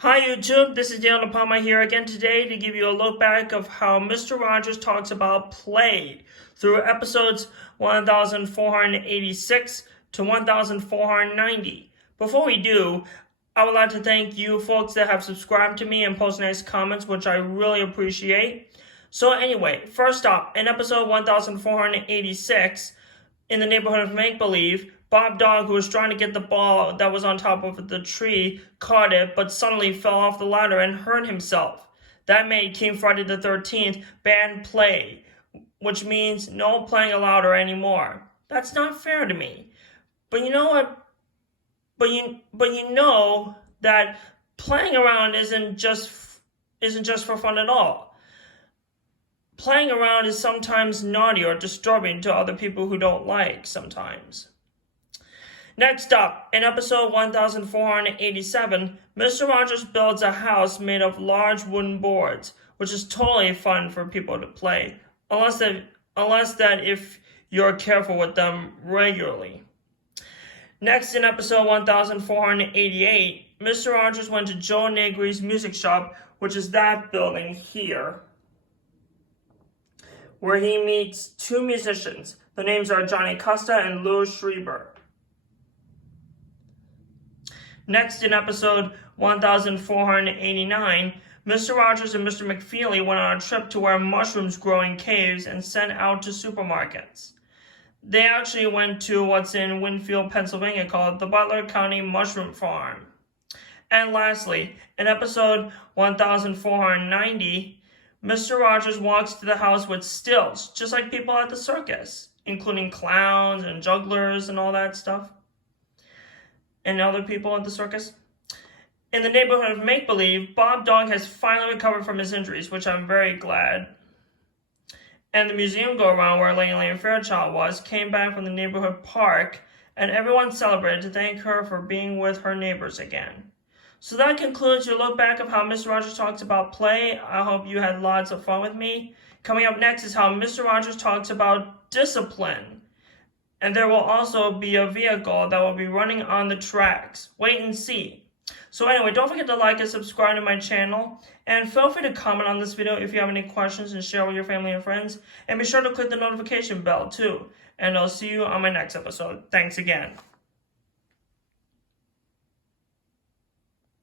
Hi YouTube, this is Daniel Palma here again today to give you a look back of how Mr. Rogers talks about play through episodes 1486 to 1490. Before we do, I would like to thank you folks that have subscribed to me and post nice comments, which I really appreciate. So anyway, first up, in episode 1486, in the neighborhood of Make-Believe, Bob Dog, who was trying to get the ball that was on top of the tree, caught it, but suddenly fell off the ladder and hurt himself. That made Team Friday the 13th ban play, which means no playing allowed anymore. That's not fair to me. But you know what? But you know that playing around isn't just for fun at all. Playing around is sometimes naughty or disturbing to other people who don't like sometimes. Next up, in episode 1487, Mr. Rogers builds a house made of large wooden boards, which is totally fun for people to play, unless that if you're careful with them regularly. Next, in episode 1488, Mr. Rogers went to Joe Negri's music shop, which is that building here, where he meets two musicians. The names are Johnny Costa and Louis Schreiber. Next, in episode 1489, Mr. Rogers and Mr. McFeely went on a trip to where mushrooms grow in caves and sent out to supermarkets. They actually went to what's in Winfield, Pennsylvania, called the Butler County Mushroom Farm. And lastly, in episode 1490, Mr. Rogers walks to the house with stilts, just like people at the circus, including clowns and jugglers and all that stuff, and other people at the circus. In the neighborhood of Make-Believe, Bob Dog has finally recovered from his injuries, which I'm very glad. And the museum go-around where Lane Fairchild was came back from the neighborhood park, and everyone celebrated to thank her for being with her neighbors again. So that concludes your look back of how Mr. Rogers talks about play. I hope you had lots of fun with me. Coming up next is how Mr. Rogers talks about discipline. And there will also be a vehicle that will be running on the tracks. Wait and see. So anyway, don't forget to like and subscribe to my channel. And feel free to comment on this video if you have any questions and share with your family and friends. And be sure to click the notification bell too. And I'll see you on my next episode. Thanks again.